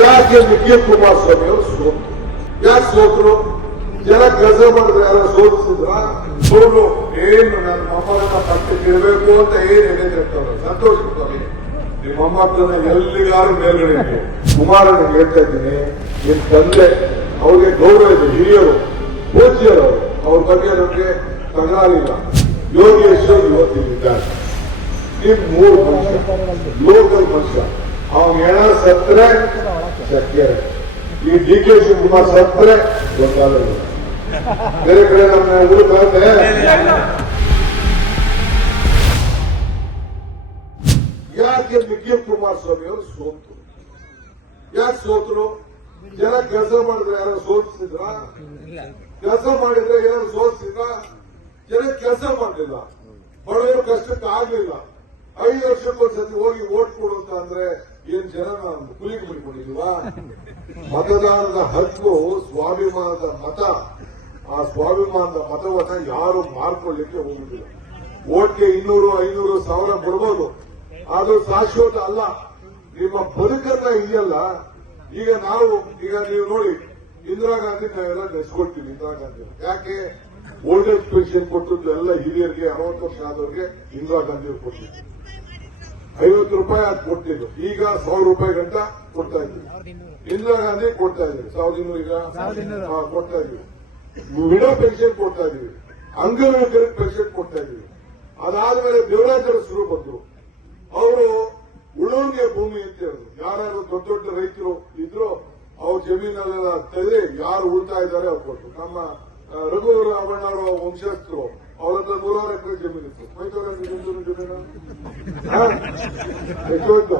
ಯಾಕೆ ನಿಖಿಲ್ ಕುಮಾರಸ್ವಾಮಿ ಅವರು ಸೋತು? ಯಾಕೆ ಸೋತರು? ಜನ ಕೆಲಸ ಮಾಡಿದ್ರೆ ಯಾರು ಸೋತಿಸಿದ್ರ? ಸೋಲು ಏನು ನನ್ನ ಮೊಮ್ಮಗನ ಪಟ್ಟಕ್ಕೆ ಇರಬೇಕು ಅಂತ ಏನ್ ಹೇಳಿರ್ತಾರೆ. ಸಂತೋಷ ನಿಮ್ಮ ಮೊಮ್ಮಕ್ಕಳನ್ನ ಎಲ್ಲಿಗಾರು ಮೇಲ್ಗಡೆ ಕುಮಾರನ ಹೇಳ್ತಾ ಇದ್ದೀನಿ. ನಿಮ್ ತಂದೆ ಅವ್ರಿಗೆ ಗೌರವ ಇದೆ, ಹಿರಿಯರು ಪೂಜ್ಯರು, ಅವ್ರ ಬಗ್ಗೆ ನಮ್ಗೆ ತಕರಾರಿಲ್ಲ. ಯೋಗೇಶ್ವರ್ ಇವತ್ತಿದ್ದಾರೆ. ನಿಮ್ ಮೂರು ಮನುಷ್ಯ ಲೋಕಲ್ ಮನುಷ್ಯ. ಅವನ್ ಹೆಣ ಸತ್ತರೆ ಸತ್ಯರೆ, ಈ ಡಿ.ಕೆ. ಶಿವಕುಮಾರ್ ಸತ್ತರೆ ಗೊತ್ತಾಗಲ್ಲ. ಬೇರೆ ಕಡೆ ನಮ್ಮ ಹುಡುಕಾದ್ರೆ ಯಾಕೆ ನಿಖಿಲ್ ಕುಮಾರಸ್ವಾಮಿ ಅವರು ಸೋತು? ಯಾಕೆ ಸೋತರು? ಜನ ಕೆಲಸ ಮಾಡಿದ್ರೆ ಯಾರು ಸೋತಿಸಿದ್ರ? ಕೆಲಸ ಮಾಡಿದ್ರೆ ಯಾರು ಸೋತಿಸಿದ್ರ? ಜನ ಕೆಲಸ ಮಾಡಲಿಲ್ಲ, ಬಡವರು ಕಷ್ಟಕ್ಕೆ ಆಗ್ಲಿಲ್ಲ. 5 ವರ್ಷಕ್ಕೊಂದ್ಸತಿ ಹೋಗಿ ಓಟ್ ಕೊಡು ಅಂತ ಅಂದ್ರೆ ಏನ್ ಜನ ಕುಲಿಗೆ ಬಿಡ್ಕೊಂಡಿಲ್ವಾ? ಮತದಾನದ ಹಕ್ಕು ಸ್ವಾಭಿಮಾನದ ಮತ. ಆ ಸ್ವಾಭಿಮಾನದ ಮತವನ್ನ ಯಾರು ಮಾರ್ಕೊಳ್ಳಿಕ್ಕೆ ಹೋಗುದಿಲ್ಲ. ಓಟ್ಗೆ 200, 500, 1000 ಕೊಡ್ಬೋದು, ಅದು ಶಾಶ್ವತ ಅಲ್ಲ. ನಿಮ್ಮ ಬದುಕನ್ನ ಇದೆಯಲ್ಲ. ಈಗ ನೀವು ನೋಡಿ, ಇಂದಿರಾ ಗಾಂಧಿ ನಾವೆಲ್ಲ ನೆನೆಸ್ಕೊಳ್ತೀವಿ. ಇಂದಿರಾ ಗಾಂಧಿ ಯಾಕೆ ಓಲ್ಡ್ ಏಜ್ ಪೆನ್ಷನ್ ಕೊಟ್ಟದ್ದು ಎಲ್ಲ ಹಿರಿಯರಿಗೆ, 60 ವರ್ಷ ಆದವ್ರಿಗೆ ಇಂದಿರಾ ಗಾಂಧಿ ಕೊಟ್ಟಿದ್ದು. 50 ರೂಪಾಯಿ ಅದು ಕೊಟ್ಟಿದ್ದು. ಈಗ 1000 ರೂಪಾಯಿ ಗಂಟ ಕೊಡ್ತಾ ಇದ್ವಿ. ಇಂದಿರಾ ಗಾಂಧಿ ಕೊಡ್ತಾ ಇದ್ದೀವಿ 1200 ಈಗ ಕೊಡ್ತಾ ಇದ್ವಿ. ವಿಡೋ ಪೆನ್ಷನ್ ಕೊಡ್ತಾ ಇದೀವಿ, ಅಂಗವಿಕಲರಿಗೆ ಪೆನ್ಷನ್ ಕೊಡ್ತಾ ಇದೀವಿ. ಅದಾದ್ಮೇಲೆ ದೇವರಾಜ ಅರಸರು ಬಂದ್ರು. ಅವರು ಉಳುವಿಗೆ ಭೂಮಿ ಅಂತ ಹೇಳಿದ್ರು. ಯಾರು ದೊಡ್ಡ ದೊಡ್ಡ ರೈತರು ಇದ್ರು ಅವ್ರ ಜಮೀನಲ್ಲೆಲ್ಲ ತೆಗೆದು ಯಾರು ಉಳ್ತಾ ಇದ್ದಾರೆ ಅವ್ರು ಕೊಟ್ಟರು. ನಮ್ಮ ರಘುರಾಮಣ್ಣ ಅವರ ವಂಶಸ್ಥರು ಅವ್ರ ಹತ್ರ 100 ಎಕರೆ ಜಮೀನಿತ್ತು. 500 ಎಕರೆ ಜಮೀನು ಹೆಚ್ಚೋಯ್ತು,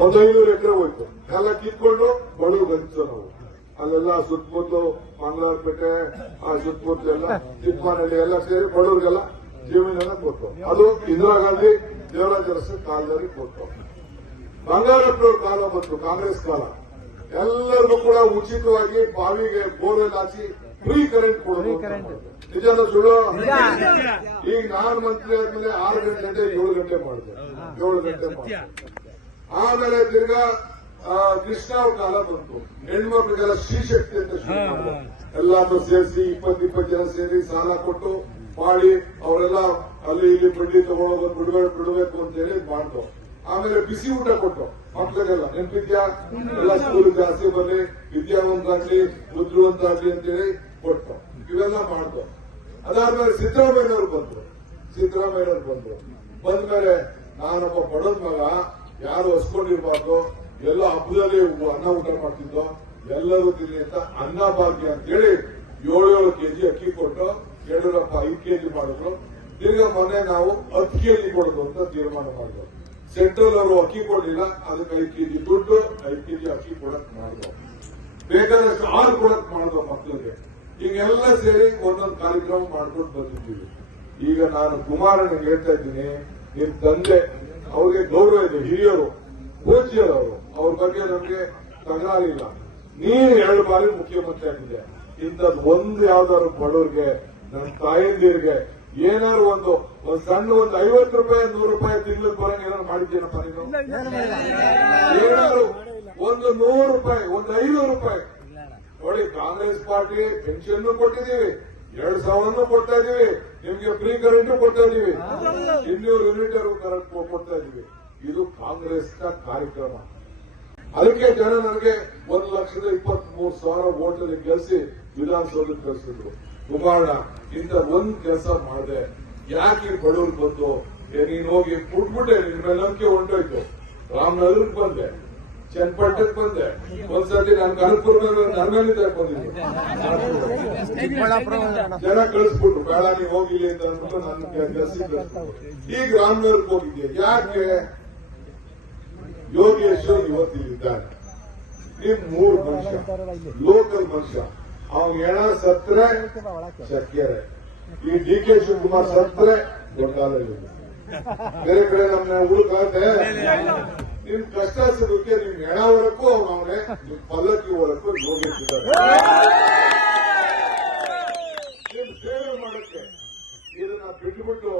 500 ಎಕರೆ ಹೋಯ್ತು. ಎಲ್ಲ ಕಿತ್ಕೊಂಡು ಬಡವರು ಗಂಟಿಸೋ ನಾವು. ಅಲ್ಲೆಲ್ಲ ಸುತ್ತಮುತ್ತಲು ಮಂಗಳಾರಪೇಟೆ, ಆ ಸುತ್ತಮುತ್ತಲು ಎಲ್ಲ ಚಿಕ್ಕಮನಹಳ್ಳಿ ಎಲ್ಲ ಸೇರಿ ಬಡವರಿಗೆಲ್ಲ ಜಮೀನನ್ನ ಕೊಟ್ಟು. ಅದು ಇಂದಿರಾ ಗಾಂಧಿ ದೇವರಾಜ ಅರಸು ಕಾಲದಲ್ಲಿ ಕೊಟ್ಟು. ಬಂಗಾರಪ್ಪನವ್ರ ಕಾಲ ಬಂತು, ಕಾಂಗ್ರೆಸ್ ಕಾಲ. ಎಲ್ಲರಿಗೂ ಕೂಡ ಉಚಿತವಾಗಿ ಬಾವಿಗೆ ಬೋರ್ವೆಲ್ ಹಾಕಿ ಫ್ರೀ ಕರೆಂಟ್ ಕೊಡೋದು. ನಿಜಾನ ಸುಳ್ಳು? ಈಗ ನಾನು ಮಂತ್ರಿ ಆದ್ಮೇಲೆ 6 ಗಂಟೆ 7 ಗಂಟೆ ಮಾಡಿದೆ. 7 ಗಂಟೆ ಮಾಡಿದೆ. ಆಮೇಲೆ ತಿರ್ಗಾ ಕೃಷ್ಣ ಅವ್ರ ಕಾಲ ಬಂತು. ಹೆಣ್ಮಕ್ಳಿಗೆಲ್ಲ ಶ್ರೀಶಕ್ತಿ ಅಂತ ಶುರು ಮಾಡಿದ್ರು. ಎಲ್ಲಾದ್ರೂ ಸೇರಿಸಿ 20 ಜನ ಸೇರಿ ಸಾಲ ಕೊಟ್ಟು ಮಾಡಿ ಅವರೆಲ್ಲ ಅಲ್ಲಿ ಇಲ್ಲಿ ಬಡ್ಡಿ ತಗೊಳ್ಳೋದು ಬಿಡಬೇಕು ಅಂತ ಹೇಳಿ ಮಾಡ್ದು. ಆಮೇಲೆ ಬಿಸಿ ಊಟ ಕೊಟ್ಟು ಮಕ್ಕಳಿಗೆಲ್ಲ ನೆನಪಿದ್ಯಾ? ಎಲ್ಲ ಸ್ಕೂಲ್ ಜಾಸ್ತಿ ಬನ್ನಿ, ವಿದ್ಯಾವಂತಾಗ್ಲಿ ಬುದ್ಧಿವಂತಾಗ್ಲಿ ಅಂತೇಳಿ ಕೊಟ್ಟು ಇವೆಲ್ಲ ಮಾಡ್ದು. ಅದಾದ್ಮೇಲೆ ಸಿದ್ದರಾಮಯ್ಯನವ್ರು ಬಂದ್ರು. ಬಂದ್ಮೇಲೆ ನಾನೊಬ್ಬ ಬಡದ ಮಗ, ಯಾರು ಹಸ್ಕೊಂಡಿರ್ಬಾರ್ದು, ಎಲ್ಲ ಹಬ್ಬದಲ್ಲಿ ಅನ್ನ ಊಟ ಮಾಡ್ತಿದ್ದೋ, ಎಲ್ಲರೂ ತಿನ್ನಿ ಅಂತ ಅನ್ನ ಭಾಗ್ಯ ಅಂತೇಳಿ 7 ಕೆಜಿ ಅಕ್ಕಿ ಕೊಟ್ಟು ಯಡಿಯೂರಪ್ಪ 5 ಕೆಜಿ ಮಾಡಿದ್ರು. ಈಗ ಮೊನ್ನೆ ನಾವು 10 ಕೆಜಿ ಕೊಡೋದು ಅಂತ ತೀರ್ಮಾನ ಮಾಡಿದ್ರು. ಸೆಂಟ್ರಲ್ ಅವರು ಅಕ್ಕಿ ಕೊಡಲಿಲ್ಲ, ಅದಕ್ಕೆ 5 ಕೆಜಿ ದುಡ್ಡು 5 ಕೆಜಿ ಅಕ್ಕಿ ಕೊಡಕ್ ಮಾಡಿದ್ರು. ಬೇಕಾದಷ್ಟು ಹಾಲು ಕೊಡಕ್ ಮಾಡಿದ್ರು ಮಕ್ಕಳಿಗೆ. ಈಗೆಲ್ಲ ಸೇರಿ ಒಂದೊಂದು ಕಾರ್ಯಕ್ರಮ ಮಾಡ್ಕೊಂಡು ಬಂದಿದ್ದೀವಿ. ಈಗ ನಾನು ಕುಮಾರನಿಗೆ ಹೇಳ್ತಾ ಇದ್ದೀನಿ, ನಿಮ್ ತಂದೆ ಅವ್ರಿಗೆ ಗೌರವ ಇದೆ, ಹಿರಿಯರು ಪೂಜ್ಯರು ಅವರು, ಅವ್ರ ಬಗ್ಗೆ ನಮ್ಗೆ ತಕರಾರಿಲ್ಲ. ನೀನು 2 ಬಾರಿ ಮುಖ್ಯಮಂತ್ರಿ ಆಗಿದೆ. ಇಂಥದ್ದು ಒಂದು ಯಾವ್ದಾದ್ರು ಬಡವರಿಗೆ, ನನ್ನ ತಾಯಂದಿರಿಗೆ ಏನಾದ್ರು ಒಂದು ಸಣ್ಣ 50 ರೂಪಾಯಿ 100 ರೂಪಾಯಿ ತಿಂಗಳಿಗೆ ಬರಂಗ ಏನಾದ್ರು ಮಾಡಿದ್ದೇನಪ್ಪ ನೀನು? ಏನಾದ್ರು 100 ರೂಪಾಯಿ 500 ರೂಪಾಯಿ ನೋಡಿ. ಕಾಂಗ್ರೆಸ್ ಪಾರ್ಟಿ ಪೆನ್ಷನ್ ಕೊಟ್ಟಿದ್ದೀವಿ, 2000 ಕೊಡ್ತಾ ಇದೀವಿ, ನಿಮ್ಗೆ ಫ್ರೀ ಕರೆಂಟ್ ಕೊಡ್ತಾ ಇದೀವಿ, 200 ಯೂನಿಟ್ ಕರೆಂಟ್ ಕೊಡ್ತಾ ಇದೀವಿ. ಇದು ಕಾಂಗ್ರೆಸ್ ಕಾರ್ಯಕ್ರಮ. ಅದಕ್ಕೆ ಜನ ನನಗೆ 1,23,000 ವೋಟಲ್ಲಿ ಗೆಲ್ಲಿಸಿ ವಿಧಾನಸೌಧಕ್ಕೆ ಕಳಿಸಿದ್ರು. ಕುಮಾರಣ್ಣ ಇಂಥ ಒಂದ್ ಕೆಲಸ ಮಾಡಿದೆ, ಯಾಕೆ ಬಡವ್ರಿಗೆ ಬಂದು ನೀನ್ ಹೋಗಿ ಬಿಟ್ಬಿಟ್ಟೆ, ನಿನ್ ಮೇಲೆ ನಂಬಿಕೆ ಹೊಂಟೋಯ್ತು. ರಾಮನಗರಕ್ಕೆ ಬಂದೆ, ಚನ್ನಪಟ್ಟಣಕ್ಕೆ ಬಂದೆ, ಒಂದ್ಸತಿ ನಾನು ಕನಕಪುರದಲ್ಲಿ ನರ್ಮೇಲಿಂದ ಬಂದಿದ್ದೆ. ಜನ ಕಳಿಸ್ಬಿಟ್ರು, ಬೇಡ ನೀವು ಹೋಗಿಲ್ಲ ಅಂತ ಅಂದ್ಬಿಟ್ಟು ನನ್ನ ಕೆಲಸ. ಈಗ ರಾಮನಗರಕ್ಕೆ ಹೋಗಿದ್ದೆ. ಯಾಕೆ? ಯೋಗೇಶ್ವರ್ ಇವತ್ತಿದ್ದಾರೆ. ನಿಮ್ 3 ಮನುಷ್ಯ ಲೋಕಲ್ ಮನುಷ್ಯ. ಅವನ್ ಹೆಣ ಸತ್ತರೆ ಸತ್ಯರೆ, ಈ ಡಿ.ಕೆ. ಶಿವಕುಮಾರ್ ಸತ್ತರೆ ಗೊತ್ತಾಗಲಿಲ್ಲ. ಬೇರೆ ಕಡೆ ನಮ್ಮ ಹುಡುಕಾದ್ರೆ ನಿಮ್ ಕಷ್ಟ ಸುಖಕ್ಕೆ ನಿಮ್ ಹೆಣ ಹೊರಕ್ಕೂ ಅವನೇ, ನಿಮ್ ಪಲ್ಲಕ್ಕಿ ಹೊರಕ್ಕೂ ಯೋಗೇಶ್ವರ ನಿಮ್ ಸೇವೆ ಮಾಡಕ್ಕೆ. ಇದನ್ನ ಬಿಟ್ಬಿಟ್ಟು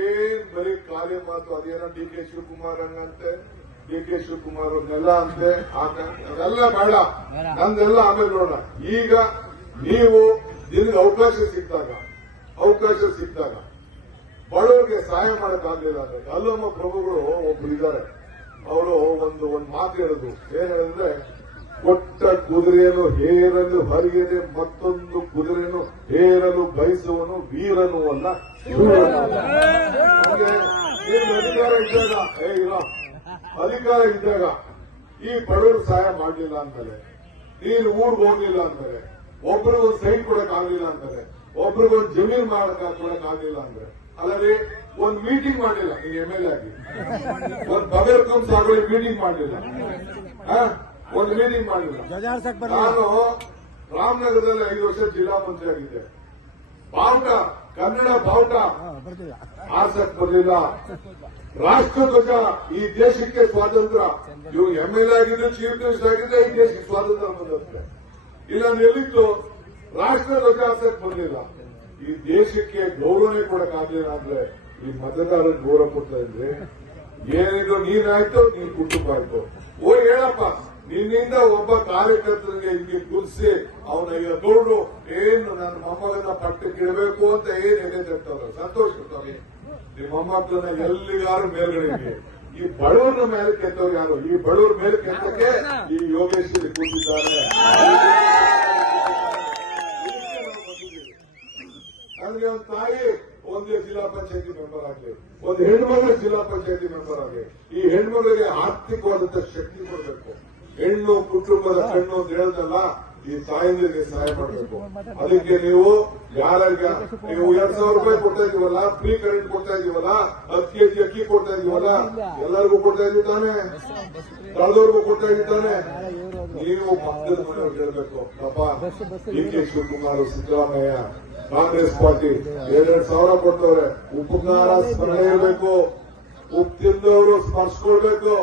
ಏನ್ ಬರೀ ಕಾರ್ಯ ಮಾತು, ಅದೇನೋ ಡಿ.ಕೆ. ಶಿವಕುಮಾರ್ ಹಂಗಂತೆ, ಕೆ ಶಿವಕುಮಾರ್ ಅವ್ರನ್ನೆಲ್ಲ ಅಂತೆ ಅದೆಲ್ಲ ಬೇಡ, ನಂದೆಲ್ಲ ಆಮೇಲೆ ನೋಡೋಣ. ಈಗ ನೀವು ನಿನಗೆ ಅವಕಾಶ ಸಿಕ್ಕಿದಾಗ ಬಡವರಿಗೆ ಸಹಾಯ ಮಾಡಕ್ಕಾಗಲಿಲ್ಲ ಅಂದ್ರೆ ಅಲ್ಲಮ್ಮ ಪ್ರಭುಗಳು ಒಬ್ರು ಇದ್ದಾರೆ, ಅವರು ಒಂದು ಮಾತು ಹೇಳಿದ್ರು. ಏನ್ ಹೇಳಿದ್ರೆ, ಕೊಟ್ಟ ಕುದುರೆಯನ್ನು ಹೇರಲು ಹರಿಯದೆ ಮತ್ತೊಂದು ಕುದುರೆಯನ್ನು ಹೇರಲು ಬಯಸುವನು ವೀರನೂ ಅಲ್ಲ ಅಧಿಕಾರ ಇದ್ದಾಗ ಈ ಬಡವರು ಸಹಾಯ ಮಾಡಲಿಲ್ಲ ಅಂತಾರೆ, ನೀನು ಊರ್ಗ್ ಹೋಗ್ಲಿಲ್ಲ ಅಂತಾರೆ, ಒಬ್ರಿಗೊಂದು ಸೈಟ್ ಕೊಡಕ್ ಆಗ್ಲಿಲ್ಲ ಅಂತಾರೆ, ಒಬ್ರಿಗೊಂದು ಜಮೀನು ಕೊಡಕ್ ಆಗ್ಲಿಲ್ಲ ಅಂದ್ರೆ, ಅಲ್ಲದೆ ಒಂದು ಮೀಟಿಂಗ್ ಮಾಡಲಿಲ್ಲ. ನೀನು MLA ಆಗಿ ಒಂದು ಬಗರ್ ಕಮ್ ಸಾಗುವಳಿ ಮೀಟಿಂಗ್ ಮಾಡಲಿಲ್ಲ, ಒಂದು ಮೀಟಿಂಗ್ ಮಾಡಲಿಲ್ಲ. ನಾನು ರಾಮನಗರದಲ್ಲಿ 5 ವರ್ಷ ಜಿಲ್ಲಾ ಮಂತ್ರಿ ಆಗಿದ್ದೆ. ಬಾವುಟ, ಕನ್ನಡ ಬಾವುಟ ಆರ್ಸಕ್ ಬರಲಿಲ್ಲ. ರಾಷ್ಟ್ರಧ್ವಜ, ಈ ದೇಶಕ್ಕೆ ಸ್ವಾತಂತ್ರ್ಯ, ಇವು MLA ಆಗಿದ್ದು ಚೀಫ್ ಮಿನಿಸ್ಟರ್ ಆಗಿದ್ರೆ ಈ ದೇಶಕ್ಕೆ ಸ್ವಾತಂತ್ರ್ಯ ಬಂದತ್ತೆ. ಇಲ್ಲ ಎಲ್ಲಿತ್ತು, ರಾಷ್ಟ್ರಧ್ವಜ ಆರ್ಸಕ್ ಬರಲಿಲ್ಲ. ಈ ದೇಶಕ್ಕೆ ಗೌರವನೇ ಕೊಡಕ್ಕಾಗಲಿಲ್ಲ ಅಂದ್ರೆ ಈ ಮತದಾರರಿಗೆ ಗೌರವ ಕೊಡ್ತಾ ಇದ್ರೆ ಏನಿದ್ರು ನೀನಾಯ್ತು, ನೀನ್ ಕುಟುಂಬ ಆಯ್ತು. ಹೇಳಪ್ಪ, ನಿನ್ನಿಂದ ಒಬ್ಬ ಕಾರ್ಯಕರ್ತರಿಗೆ ಹಿಂಗೆ ಗುರ್ಸಿ ಅವನ ಗೌಡ್ರು ಏನು ನನ್ನ ಮೊಮ್ಮಗನ ಪಟ್ಟಕ್ಕಿಡಬೇಕು ಅಂತ ಏನ್ ಎದೆತರ್ತಾರೆ, ಸಂತೋಷ ಸ್ವಾಮಿ. ನಿಮ್ಮ ಮೊಮ್ಮಕ್ಕಳನ್ನ ಎಲ್ಲಿಗಾರು ಮೇಲ್ಗಡೆ ಈ ಬಡವರ ಮೇಲೆ ಕೆತ್ತವ್ರು ಯಾರು? ಈ ಬಡವರ ಮೇಲೆ ಕೆತ್ತಕ್ಕೆ ಈ ಯೋಗೇಶ್ ಕೂತಿದ್ದಾರೆ. ನನಗೆ ಒಂದು ತಾಯಿ ಒಂದೇ ಜಿಲ್ಲಾ ಪಂಚಾಯತಿ ಮೆಂಬರ್ ಆಗಲಿ, ಒಂದು ಹೆಣ್ಮಗಳು ಜಿಲ್ಲಾ ಪಂಚಾಯತಿ ಮೆಂಬರ್ ಆಗಲಿ. ಈ ಹೆಣ್ಮಗಳಿಗೆ ಆರ್ಥಿಕವಾದಂತ ಶಕ್ತಿ ಕೊಡಬೇಕು. ಹೆಣ್ಣು ಕುಟುಂಬದ ಕಣ್ಣು ಅಂತ ಹೇಳದಲ್ಲ, ಈ ತಾಯಂದಿರಿಗೆ ಸಹಾಯ ಮಾಡಬೇಕು. ಅದಕ್ಕೆ ನೀವು ಯಾರಿಗೆ ನೀವು 2,000 ರೂಪಾಯಿ ಕೊಡ್ತಾ ಇದೀವಲ್ಲ, ಫ್ರೀ ಕರೆಂಟ್ ಕೊಡ್ತಾ ಇದೀವಲ್ಲ, 10 kg ಅಕ್ಕಿ ಕೊಡ್ತಾ ಇದೀವಲ್ಲ, ಎಲ್ಲರಿಗೂ ಕೊಡ್ತಾ ಇದ್ದಾನೆ, ಕಳೆದವ್ರಿಗೂ ಕೊಡ್ತಾ ಇದ್ದಾನೆ. ನೀವು ಪಕ್ಕದ ಮನೆಯವ್ರಿಗೆ ಹೇಳ್ಬೇಕು, ಅಪ್ಪ ಕೆ ಶಿವಕುಮಾರ್, ಸಿದ್ದರಾಮಯ್ಯ, ಕಾಂಗ್ರೆಸ್ ಪಾರ್ಟಿ 2,000 ಕೊಡ್ತವ್ರೆ, ಉಪಕಾರ ಸ್ಮರಣೆ ಇರಬೇಕು, ಉಪ್ಪು ತಿಂದವರು ಸ್ಮರಿಸ್ಕೊಳ್ಬೇಕು.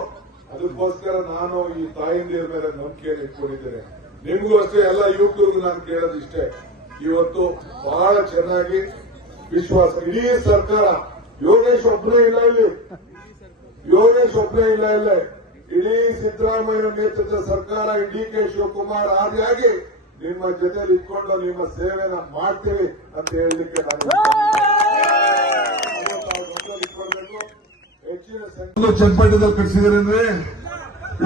ಅದಕ್ಕೋಸ್ಕರ ನಾನು ಈ ತಾಯಿಂದಿರ ಮೇಲೆ ನಂಬಿಕೆಯನ್ನು ಇಟ್ಕೊಂಡಿದ್ದೇನೆ. ನಿಮಗೂ ಅಷ್ಟೇ, ಎಲ್ಲ ಯುವಕರಿಗೂ ನಾನು ಕೇಳೋದಿಷ್ಟೇ, ಇವತ್ತು ಬಹಳ ಚೆನ್ನಾಗಿ ವಿಶ್ವಾಸ, ಇಡೀ ಸರ್ಕಾರ, ಯೋಗೇಶ್ ಒಬ್ಬನೇ ಇಲ್ಲ ಇಲ್ಲಿ, ಇಡೀ ಸಿದ್ದರಾಮಯ್ಯ ನೇತೃತ್ವದ ಸರ್ಕಾರ, ಕೆ ಶಿವಕುಮಾರ್ ಆದಿಯಾಗಿ ನಿಮ್ಮ ಜೊತೆಲಿ ಇಟ್ಕೊಂಡು ನಿಮ್ಮ ಸೇವೆನ ಮಾಡ್ತೀವಿ ಅಂತ ಹೇಳಲಿಕ್ಕೆ ನಾನು ಇಟ್ಕೊಳ್ಬೇಕು. ಹೆಚ್ಚಿನ ಸಂಖ್ಯೆ ಚನ್ನಪಟ್ಟಣದಲ್ಲಿ ಕಟ್ಟಿಸಿದ್ರೇನ್ರಿ?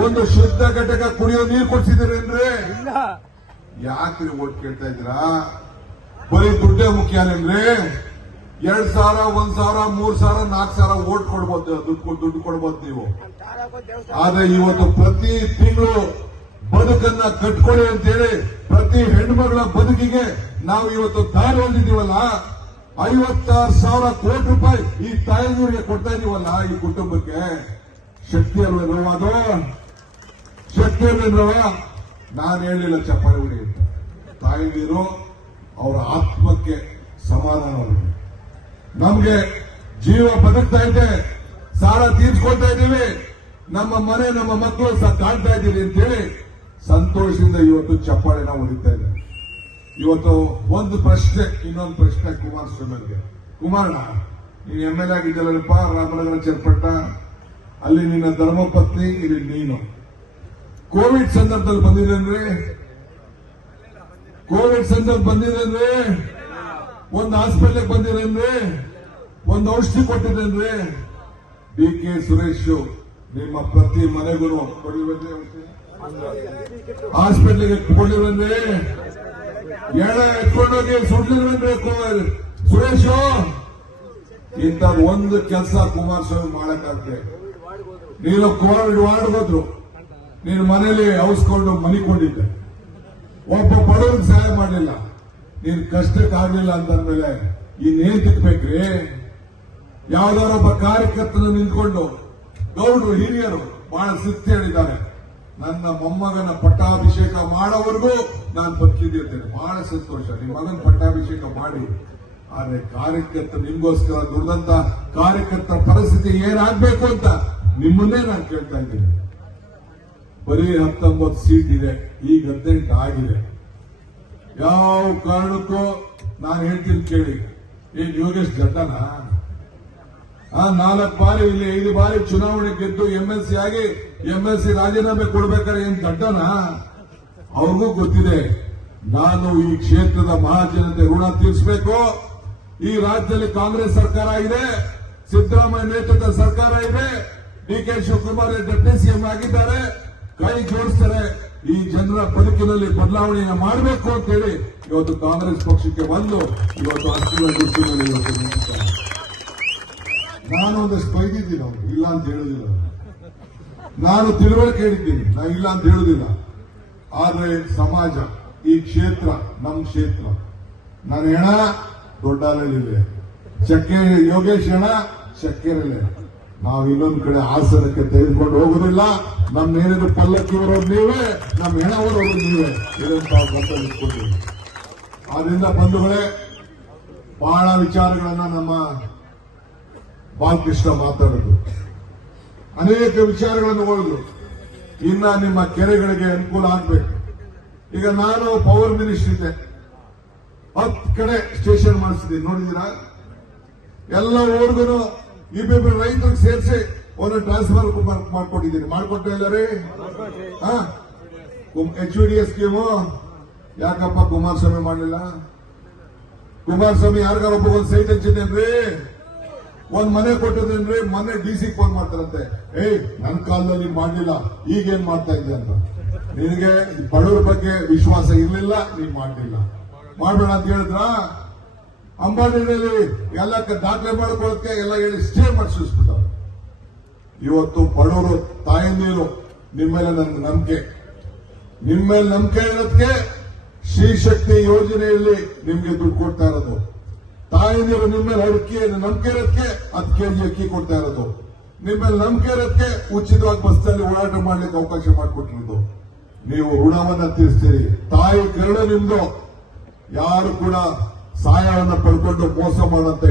ಒಂದು ಶುದ್ಧ ಘಟಕ ಕುಡಿಯೋ ನೀರು ಕೊಡ್ಸಿದ್ರೇನ್ರಿ? ಯಾಕ್ರಿ ಓಟ್ ಕೇಳ್ತಾ ಇದ್ದೀರಾ? ಬರೀ ದುಡ್ಡೇ ಮುಖ್ಯ ಅಲ್ಲೇನ್ರಿ? 2,000, 1,000, 3,000, 4,000 ಓಟ್ ಕೊಡ್ಬೋದು, ದುಡ್ಡು ಕೊಡ್ಬೋದು ನೀವು. ಆದ್ರೆ ಇವತ್ತು ಪ್ರತಿ ತಿಂಗಳು ಬದುಕನ್ನ ಕಟ್ಕೊಳ್ಳಿ ಅಂತೇಳಿ ಪ್ರತಿ ಹೆಣ್ಮಗಳ ಬದುಕಿಗೆ ನಾವು ಇವತ್ತು ದಾರಿ ಹೊಂದಿದ್ದೀವಲ್ಲ, 56,000 ಕೋಟಿ ರೂಪಾಯಿ ಈ ತಾಯಿಗೆ ಕೊಡ್ತಾ ಇದೀವಲ್ಲ, ಈ ಕುಟುಂಬಕ್ಕೆ ಶಕ್ತಿ ಅಲ್ವೇನೋ? ಅದು ಶಕ್ತಿ ಅಲ್ವೇನೋ? ನಾನು ಹೇಳಿಲ್ಲ ಚಪ್ಪಾಳೆ ಹೊಡಿ ಅಂತ. ತಾಯಿದೀರು ಅವರ ಆತ್ಮಕ್ಕೆ ಸಮಾಧಾನ. ನಮ್ಗೆ ಜೀವ ಬದುಕ್ತಾ ಇದೆ, ಸಾಲ ತೀರ್ಸ್ಕೊಳ್ತಾ ಇದ್ದೀವಿ, ನಮ್ಮ ಮನೆ ನಮ್ಮ ಮಕ್ಕಳು ಸಹ ಕಾಣ್ತಾ ಇದ್ದೀವಿ ಅಂತೇಳಿ ಸಂತೋಷದಿಂದ ಇವತ್ತು ಚಪ್ಪಾಳೆ ನಾವು ಹೊಡಿತಾ ಇದ್ದೇವೆ. ಇವತ್ತು ಒಂದು ಪ್ರಶ್ನೆ, ಇನ್ನೊಂದು ಪ್ರಶ್ನೆ ಕುಮಾರಸ್ವಾಮಿಗೆ. ಕುಮಾರಣ್ಣ, ನೀನು MLA ಆಗಿದ್ದಲ್ಲಪ್ಪ ರಾಮನಗರ ಚನ್ನಪಟ್ಟ, ಅಲ್ಲಿ ನಿನ್ನ ಧರ್ಮಪತ್ನಿ, ಇಲ್ಲಿ ನೀನು ಕೋವಿಡ್ ಸಂದರ್ಭದಲ್ಲಿ ಬಂದಿದ್ದೇನ್ರಿ? ಕೋವಿಡ್ ಸಂದರ್ಭ ಬಂದಿದ್ದೇನ್ರಿ? ಒಂದು ಹಾಸ್ಪಿಟಲ್ ಬಂದಿರೇನ್ರಿ? ಒಂದು ಔಷಧಿ ಕೊಟ್ಟಿದ್ದೇನ್ರಿ? DK ಸುರೇಶ್ ನಿಮ್ಮ ಪ್ರತಿ ಮನೆಗೂ ಕೊಡಿಲ್ವೇನ್ರಿ? ಹಾಸ್ಪಿಟಲ್ಗೆ ಕೊಡಿಲ್ವೇನ್ರಿ? ಎಡ ಎತ್ಕೊಂಡೋಗಿ ಸುಡ್ಲಿಲ್ವೇನ್ರಿ ಸುರೇಶ್? ಇಂಥ ಒಂದು ಕೆಲಸ ಕುಮಾರಸ್ವಾಮಿ ಮಾಡಕ್ಕಾಗ್ತದೆ. ನೀನು ಕೋವಿಡ್ ವಾರ್ಡ್ ಹೋದ್ರು, ನೀನು ಮನೇಲಿ ಔಸ್ಕೊಂಡು ಮನಿಕೊಂಡಿದ್ದೆ, ಒಬ್ಬ ಬಡವರಿಗೆ ಸಹಾಯ ಮಾಡಲಿಲ್ಲ, ನೀನ್ ಕಷ್ಟಕ್ಕಾಗಲಿಲ್ಲ ಅಂತಂದ್ಮೇಲೆ ಇನ್ನೇನ್ ತಿಕ್ಬೇಕ್ರಿ? ಯಾವ್ದಾರೊಬ್ಬ ಕಾರ್ಯಕರ್ತನ ನಿಂತ್ಕೊಂಡು ಗೌಡ್ರು ಹಿರಿಯರು ಬಹಳ ಶಿಸ್ತು ಹೇಳಿದ್ದಾರೆ, ನನ್ನ ಮೊಮ್ಮಗನ ಪಟ್ಟಾಭಿಷೇಕ ಮಾಡೋವರೆಗೂ ನಾನು ಬದುಕಿದ್ದೇನೆ. ಬಹಳ ಸಂತೋಷ, ನಿಮ್ಮ ಮಗನ ಪಟ್ಟಾಭಿಷೇಕ ಮಾಡಿ. ಆದ್ರೆ ಕಾರ್ಯಕರ್ತ ನಿಮ್ಗೋಸ್ಕರ ದುಡ್ದಂತ ಕಾರ್ಯಕರ್ತರ ಪರಿಸ್ಥಿತಿ ಏನಾಗ್ಬೇಕು ಅಂತ ನಿಮ್ಮನ್ನೇ ನಾನು ಕೇಳ್ತಾ ಇದ್ದೀನಿ. ಬರೀ 19 ಸೀಟ್ ಇದೆ, ಈಗ 18 ಆಗಿದೆ. ಯಾವ ಕಾರಣಕ್ಕೂ ನಾನು ಹೇಳ್ತೀನಿ ಕೇಳಿ, ಏನ್ ಯೋಗೇಶ್ ಜಡ್ಡನ 4 ಬಾರಿ ಇಲ್ಲಿ 5 ಬಾರಿ ಚುನಾವಣೆ ಗೆದ್ದು MLC ಆಗಿ MLC ರಾಜೀನಾಮೆ ಕೊಡ್ಬೇಕಾದ್ರೆ ಏನ್ ದಡ್ಡನ? ಅವ್ರಿಗೂ ಗೊತ್ತಿದೆ ನಾನು ಈ ಕ್ಷೇತ್ರದ ಮಹಾಜನತೆ ಋಣ ತೀರಿಸಬೇಕು. ಈ ರಾಜ್ಯದಲ್ಲಿ ಕಾಂಗ್ರೆಸ್ ಸರ್ಕಾರ ಇದೆ, ಸಿದ್ದರಾಮಯ್ಯ ನೇತೃತ್ವದ ಸರ್ಕಾರ ಇದೆ, DK ಶಿವಕುಮಾರ್ ಡೆಪ್ಟಿ ಸಿಎಂ ಆಗಿದ್ದಾರೆ, ಕೈ ಜೋಡಿಸ್ತಾರೆ. ಈ ಜನರ ಬದುಕಿನಲ್ಲಿ ಬದಲಾವಣೆಯನ್ನು ಮಾಡಬೇಕು ಅಂತ ಹೇಳಿ ಇವತ್ತು ಕಾಂಗ್ರೆಸ್ ಪಕ್ಷಕ್ಕೆ ಬಂದು ಇವತ್ತು ಅಷ್ಟರ ಗುರುತಿನಲ್ಲಿ ಇವತ್ತು ನಿಂತಿದ್ದಾರೆ. ನಾನು ಒಂದಷ್ಟು ಬೈದಿದ್ದೀನಿ ಅವ್ರು, ಇಲ್ಲ ಅಂತ ಹೇಳುದಿಲ್ಲ. ನಾನು ತಿಳುವಳಿಕೆ ಹೇಳಿದ್ದೀನಿ, ನಾ ಇಲ್ಲ ಅಂತ ಹೇಳುದಿಲ್ಲ. ಆದ್ರೆ ಸಮಾಜ, ಈ ಕ್ಷೇತ್ರ ನಮ್ಮ ಕ್ಷೇತ್ರ. ನನ್ನ ಹೆಣ ದೊಡ್ಡಾಲಲ್ಲಿದೆ, ಯೋಗೇಶ್ ಹೆಣ ಚಕ್ಕೆರಲ್ಲೇ. ನಾವು ಇನ್ನೊಂದು ಕಡೆ ಹಾಸನಕ್ಕೆ ತೆಗೆದುಕೊಂಡು ಹೋಗುದಿಲ್ಲ. ನಮ್ಮ ಏನಿದ್ರು ಪಲ್ಲಕ್ಕಿ ಬರೋದು ನೀವೇ, ನಮ್ಮ ಹೆಣ ಬರೋದು ನೀವೇ. ಇದನ್ನು ತಾವು ಗಮನಿಸಿಕೊಂಡಿದ್ದೀವಿ. ಆದ್ರಿಂದ ಬಂಧುಗಳೇ, ಬಹಳ ವಿಚಾರಗಳನ್ನ ನಮ್ಮ ಬಾಲಕೃಷ್ಣ ಮಾತಾಡಿದ್ರು, ಅನೇಕ ವಿಚಾರಗಳನ್ನು ಹೇಳಿದ್ರು. ಇನ್ನ ನಿಮ್ಮ ಕೆರೆಗಳಿಗೆ ಅನುಕೂಲ ಆಗ್ಬೇಕು. ಈಗ ನಾನು ಪವರ್ ಮಿನಿಸ್ಟರ್ ಇದ್ದೆ, 10 ಕಡೆ ಸ್ಟೇಷನ್ ಮಾಡಿಸಿದ್ದೀನಿ, ನೋಡಿದ್ದೀರಾ? ಎಲ್ಲ ಊರಿಗೂ ಇಬ್ಬಿಬ್ಬರು ರೈತರಿಗೆ ಸೇರಿಸಿ ಒಂದು ಟ್ರಾನ್ಸ್ಫರ್ ಮಾಡ್ಕೊಟ್ಟಿದ್ದೀನಿ. ಮಾಡ್ಕೊಟ್ಟ ಇಲ್ಲರಿ? HVDS ಸ್ಕೀಮು ಯಾಕಪ್ಪ ಕುಮಾರಸ್ವಾಮಿ ಮಾಡಲಿಲ್ಲ? ಕುಮಾರಸ್ವಾಮಿ ಯಾರಿಗಾರ ಒಬ್ಬ ಸೈಟ್ ಹಂಚಿದ್ದೇನ್ರಿ? ಒಂದ್ ಮನೆ ಕೊಟ್ಟಿದ್ದೇನ್ರಿ? ಮೊನ್ನೆ DC ಫೋನ್ ಮಾಡ್ತಾರಂತೆ, ನನ್ನ ಕಾಲದಲ್ಲಿ ಮಾಡಲಿಲ್ಲ, ಈಗೇನ್ ಮಾಡ್ತಾ ಇದ್ದೆ ಅಂತ. ನಿನಗೆ ಬಡವರ ಬಗ್ಗೆ ವಿಶ್ವಾಸ ಇರಲಿಲ್ಲ, ನೀನ್ ಮಾಡಲಿಲ್ಲ. ಮಾಡಬೇಡ ಅಂತ ಹೇಳಿದ್ರ? ಅಂಬಾನಿನಲ್ಲಿ ಎಲ್ಲ ದಾಖಲೆ ಮಾಡ್ಕೊಳ್ಳೋಕೆ ಎಲ್ಲ ಹೇಳಿ ಸ್ಟೇ ಮಾಡಿಸ್ಬಿಟ್ಟವ್ರು. ಇವತ್ತು ಬಡವರು ತಾಯಂದಿರು ನಿಮ್ಮ ಮೇಲೆ ನನ್ನ ನಂಬಿಕೆ, ನಿಮ್ಮ ಮೇಲೆ ನಂಬಿಕೆ ಇರೋದಕ್ಕೆ ಶ್ರೀ ಶಕ್ತಿ ಯೋಜನೆಯಲ್ಲಿ ನಿಮ್ಗೆ ದುಡ್ಡು ಕೊಡ್ತಾ ಇರೋದು. ತಾಯಂದಿರು ನಿಮ್ಮ ಮೇಲೆ ನಂಬಿಕೆ ಇರೋದಕ್ಕೆ 10 kg ಅಕ್ಕಿ ಕೊಡ್ತಾ ಇರೋದು. ನಿಮ್ಮ ಮೇಲೆ ನಂಬಿಕೆ ಇರೋದಕ್ಕೆ ಉಚಿತವಾಗಿ ಬಸ್ನಲ್ಲಿ ಓಡಾಟ ಮಾಡ್ಲಿಕ್ಕೆ ಅವಕಾಶ ಮಾಡಿಕೊಟ್ಟಿರೋದು. ನೀವು ಋಣವನ್ನ ತೀರಿಸ್ತೀರಿ. ತಾಯಿ ಕರುಣೆ ನಿಮ್ದು. ಯಾರು ಕೂಡ ಸಹಾಯವನ್ನು ಪಡ್ಕೊಂಡು ಮೋಸ ಮಾಡಂತ